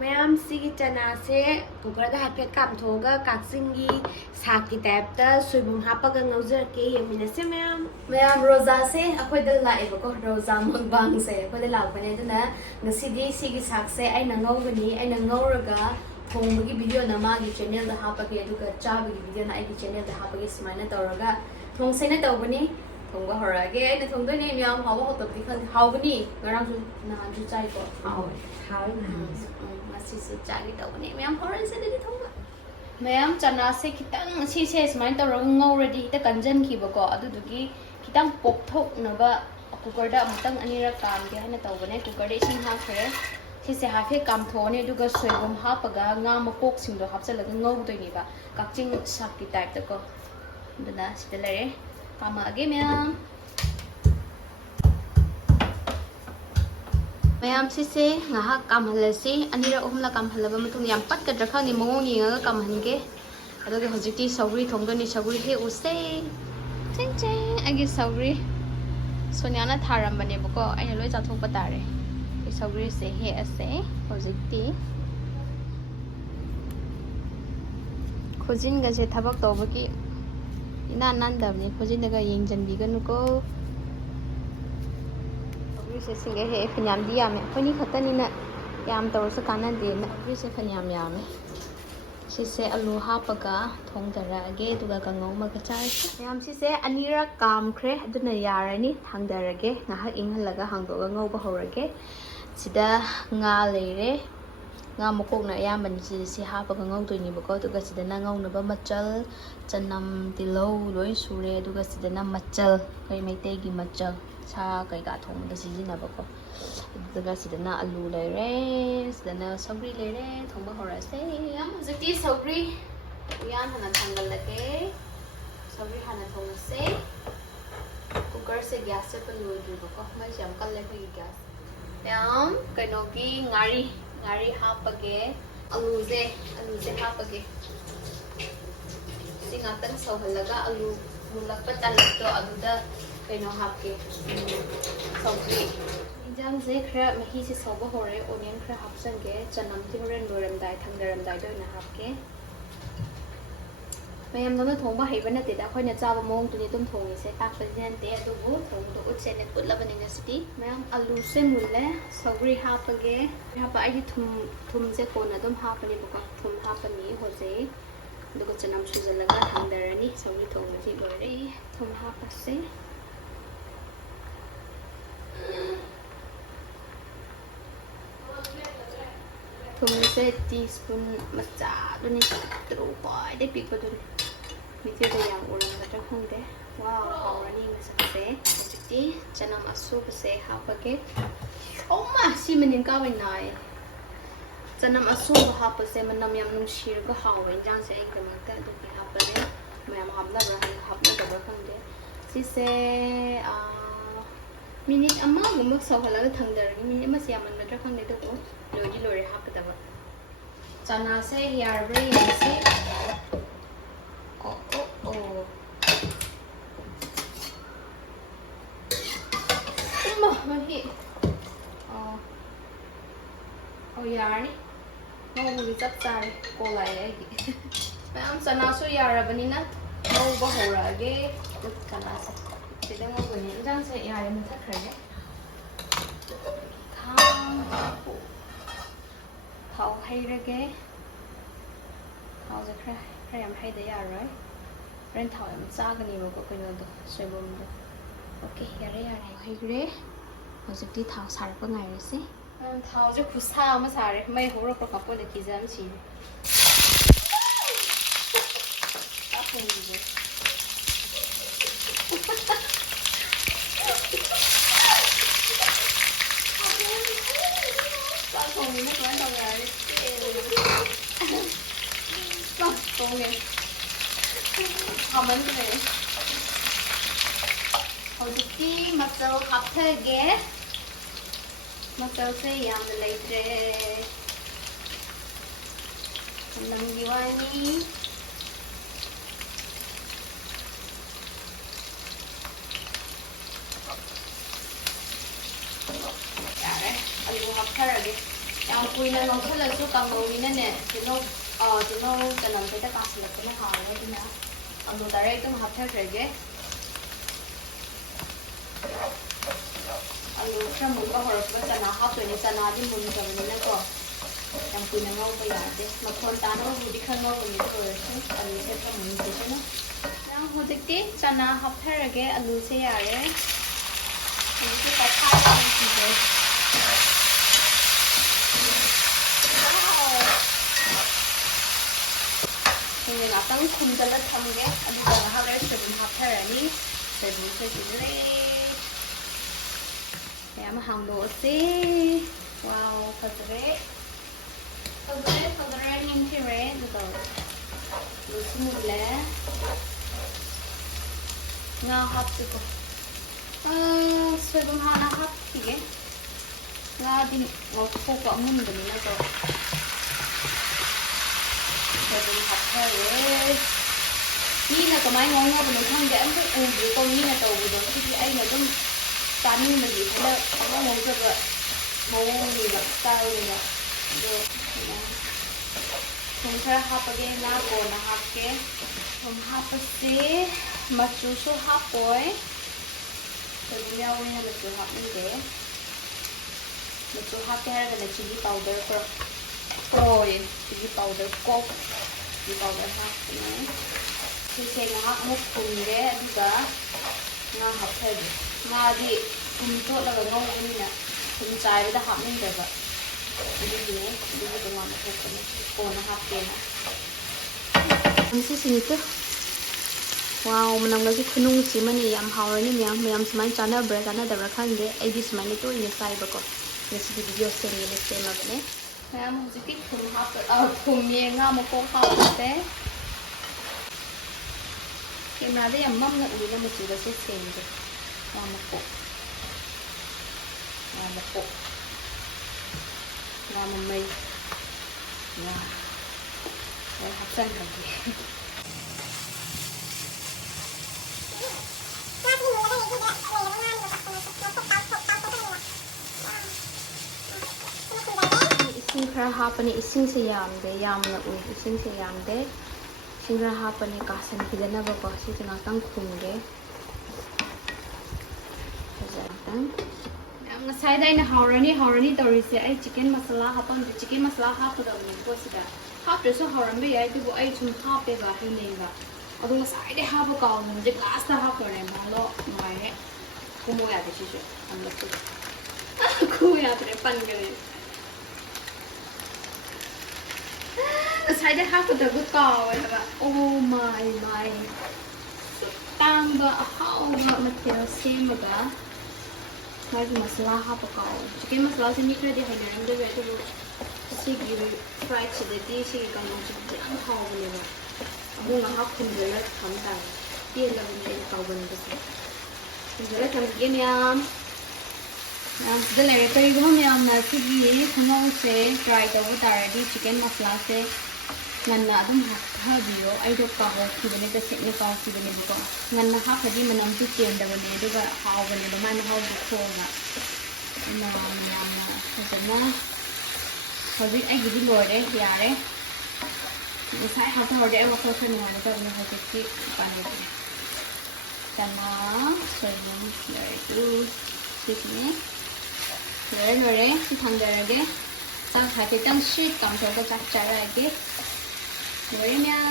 Ma'am सिगी चना से cooker दा हाफेट काम थोगा काकसिंगी साग की टाइप दा सोइबुम हापगा ngauzer के यमिना से मैम रोजा से अखोय दा लाइबको रोजा मगबांग से अखोय दा लाबने दना ngasidi sigi साग से आइना ngौगनी आइना ngौरगा थोंबगी वीडियो ना मागी चैनल दा हापगे दुगा चाबगी वीडियो ना आइगी चैनल दा हापगे स्माइना तौरगा थोंसेना तौबनी थोंबा हरागे आइना थोंदोने म्याम हावा होतबदी खन हावगनी गरांसु नहाजु चाइको हाव मसीसे चागी तौबनी म्याम हरसे दि थोंगा मैम चना से खितंग सिसे स्माइन तौरगा ngौरदी हिता कंजन खिबको अदुदुगी खितंग पोपथोकनबा कुकर दा अमतंग अनिरा कामगे हाना तौबने कुकर दे इसिंग हाखरे सिसे हाफे कामथोने दुगा सोइबुम हापगा nga मकोक सिंगदो हापचलगा ngौदोइनिबा काकचिंग साग की टाइप तको दना सिदा लेरे पामागे ma'am सिसे ngहा kamhalasi anira ohumla kamhalaba matung yam patgadra khani mawong yinga kamhange adoge hojikti sauri thongdoni sauri he use cheng cheng agi sauri sonya na tharambane bako aina loi chathokpa tare e sauri se he ase hojikti khojin ga je thabak tawbaki ina nandabni khojin daga yengjanbiganuko से सिंगे हे फन्याम दिया में funny खतनी ना याम तौर से काना दे ना अभी से फन्याम याम में सिसे आलू हापगा थोंग दरागे दुगा कंगौ मगा चाय याम सिसे अनीरा काम ख्रे अदुना यारनी थांगदरागे ngahak inghalaga hangdoga ngौबा हौरगे सिदा nga लेरे nga मकोक ना यामबनी सिसे हापगा ngौदोइनी बको दुगा सिदा ना ngौनबा मचल चनम तिलौ लोइ सुरे दुगा सिदा ना मचल कई मैते की मचल सा कई का थोंग दा सिजिनाबको दुगा सिदा ना आलू लेरे सिदा ना सब्री लेरे थोंबा हौरासे याम हजती सब्री यान हना थांगल लगे सब्री हना थोंगसे कुकर से गैस से पर लोइ दुबको मै से हम कल ले फगी गैस याम कनोगी ngari hapage alu je hapage singatang sauhalaga alu mulakpa talakto aluda kaino hapke sabri injang je khra mahi se sauba hore onion khra hapsange chanam ti horen loramdai thangdaramdai doina hapke ma'am दोनों थोंबा हेबना तेदा खोइना चाबा मोंग तुनि तुम थोंगी से ताकपा जनते अदुबु थोंदो उटसे ने पुटलाबनि नसिति ma'am आलू से मुल्ले सब्री हापगे हापा आइ थुम से कोना तुम हापनि बका थुम हापनि होजे दुगो चनम सुजलगा थांदरनि सब्री थोंगि लोरे थुम हापसे थुम से टीस्पून मचा दुनि त्रो पाइ दे पिकबदुनि वीडियो दा याम उरंगदा खंगदे वाव हावरानी मससे हजिति चनम असुब से हापगे ओमा सिमनिन कावै नाय चनम असुब हापसे मनम याम नुंसिरगा हावै इंजांग से एकदमता दुनि हापले मैम हापना खंगदे सिसे मिनिट अमा गुमक सौहलागा थंगदरगी मिनिट अमा से यामन मद्रा खंगदे तो लोजी लोरे हापदबा चना से यारब्रे यासे Mahi. Yari. Ngौबुगी चप चारे कोलाई आइगी मैम चना सो यारबनिना ngौबा हौरागे चना से सिदा ngौबनि इंजांग से यारे मुथखरगे थाव हैरगे थाव जे खरा याम हैदे यारोय रेन थाव याम चागनि बको कइनोदो सोइबुमदो ओके यारे हैग्रे हजिकती थाव सारपा ngairese थाव जे खुसा अमा सारे मै हौरक कपो दे किजाम छि आफोंगे पाखोंगे न कोन दो यारे पाखोंगे हमन रे हजिकती मसल हापथगे मसल से याम लेत्रे लंगिवानी यारे आलू हापथरगे याम ꯀꯨꯏꯅ ꯉꯧꯁꯜꯂꯁꯨ ꯀꯥꯡꯉꯧꯅꯤꯅꯅꯦ ꯇꯤꯜꯍꯧ ꯆꯅꯝ ꯈꯤꯇ ꯀꯥꯁꯤꯜꯂꯛꯄꯅ ꯍꯥꯎꯔꯦ ꯑꯗꯨꯅ ꯑꯂꯨ ꯗꯥꯏꯔꯦꯛ ꯑꯗꯨꯝ ꯍꯥꯞꯊꯈ꯭ꯔꯒꯦ ꯑꯂꯨ ꯈꯔ ꯃꯨꯟꯕ ꯍꯧꯔꯛꯄ ꯆꯅꯥ ꯍꯥꯞꯇꯣꯏꯅꯦ ꯆꯅꯥꯗꯤ ꯃꯨꯟꯈ꯭ꯔꯕꯅꯤꯅꯀꯣ ꯌꯥꯝ ꯀꯨꯏꯅ ꯉꯧꯕ ꯌꯥꯗꯦ ꯃꯈꯣꯟ ꯇꯥꯅꯕꯕꯨꯗꯤ ꯈꯔ ꯉꯧꯒꯅꯤ ꯑꯗꯨ ꯑꯣꯏꯔꯁꯨ ꯑꯂꯨꯁꯦ ꯈꯔ ꯃꯨꯟꯈꯤꯁꯅꯨ ꯍꯧꯖꯤꯛꯇꯤ ꯆꯅꯥ ꯍꯥꯞꯊꯔꯒꯦ ꯑꯂꯨꯁꯦ ꯌꯥꯔꯦ ꯑꯂꯨꯁꯦ ꯇꯧꯈꯥꯏꯔꯒ ngātang khumdala thamge aduga ngahak lay soibum haptharani soibum se sudre kaya hangdo'se wow fajre ninthire aduga lusmule nga haptiko soibum hana haptige nga din ngokko amunbani na to soibum hapthare ꯃꯤꯅ ꯀꯃꯥꯏꯅ ꯉꯧꯅꯕꯅꯣ ꯈꯪꯗꯦ ꯑꯝꯇ ꯎꯗ꯭ꯔꯤꯀꯣ ꯃꯤꯅ ꯇꯧꯕꯗꯣ ꯁꯤꯗꯤ ꯑꯩꯅ ꯑꯗꯨꯝ ꯆꯥꯅꯤꯡꯕꯒꯤ ꯈꯔ ꯑꯃ ꯉꯧꯖꯕ ꯃꯑꯣꯡꯅꯦꯕ ꯁ꯭ꯇꯥꯏꯜꯅꯦꯕ ꯑꯗꯣ ꯊꯨꯝ ꯈꯔ ꯍꯥꯞꯄꯒꯦ ꯉꯥ ꯀꯣꯟꯅ ꯍꯥꯞꯀꯦ ꯊꯨꯝ ꯍꯥꯞꯄꯁꯦ ꯃꯆꯨꯁꯨ ꯍꯥꯞꯄꯣꯏ ꯁꯣꯏꯕꯨꯝ ꯌꯥꯎꯕꯅꯤꯅ ꯃꯆꯨ ꯍꯥꯞꯅꯤꯡꯗꯦ ꯃꯆꯨ ꯍꯥꯞꯀꯦ ꯍꯥꯏꯔꯒꯅ ꯆꯤꯂꯤ ꯄꯥꯎꯗꯔ chili powder ꯀꯣꯛ chili powder hapne sise ngahak muk thumge aduga nga hapthage ngadi thum totlaga ngawbanina thum chaibada hapningdaba adugine aduga tongana thokane kona hapkena amsi sinito wow manamgasi khunung simani yam hawrani miyam sumai chanabra khande aidi sumai to ine saibako recipe video sengene semabane Kaya mo si thum happer thum ye nga mo ko hapte Camera de yam mam na uli na mo suga se senge nga mo ko may nga ay hapsan lagi ising khara hapani ising se yamde yamna ui ising se yamde ising khara hapani kasan pidana ba ko si tang tang khumge jatan yam na sai dai na haurani torise ai chicken masala hapan chicken masala hapada ni ko sida hapre so hauran be ai tu ai chum hape ba hi nei ba adu sai dai hapa ka on je glass ta hapone malo mai kumo ya de shi amla tu kumo ya tre pan gane Aside half of the good cow, oh my tamba how material same aga like masala half a cow. Chicken masala is neat ready hanging the vegetable. Sigi fried chili, she can go to how never. I'm a half in the left sometime. Here, let me go in the same. The left again, yam. The later you home yam, Sigi, come on, say, fried over already, chicken masala say. Nganna adum habio ai do ka ho kibane ta sekne ka kibane bu ko nganna ha khadi manam tu chen da bane do ga haw bane do man haw bu ko nga na sana hobi ai gidi lore yare sai ha ta horde wa ko khan wa da na ha ki pan de sana soibum lore tu sikne lore thang da ge ta ha ke tang sweet kam so ko chak cha ra ge Rồi nha.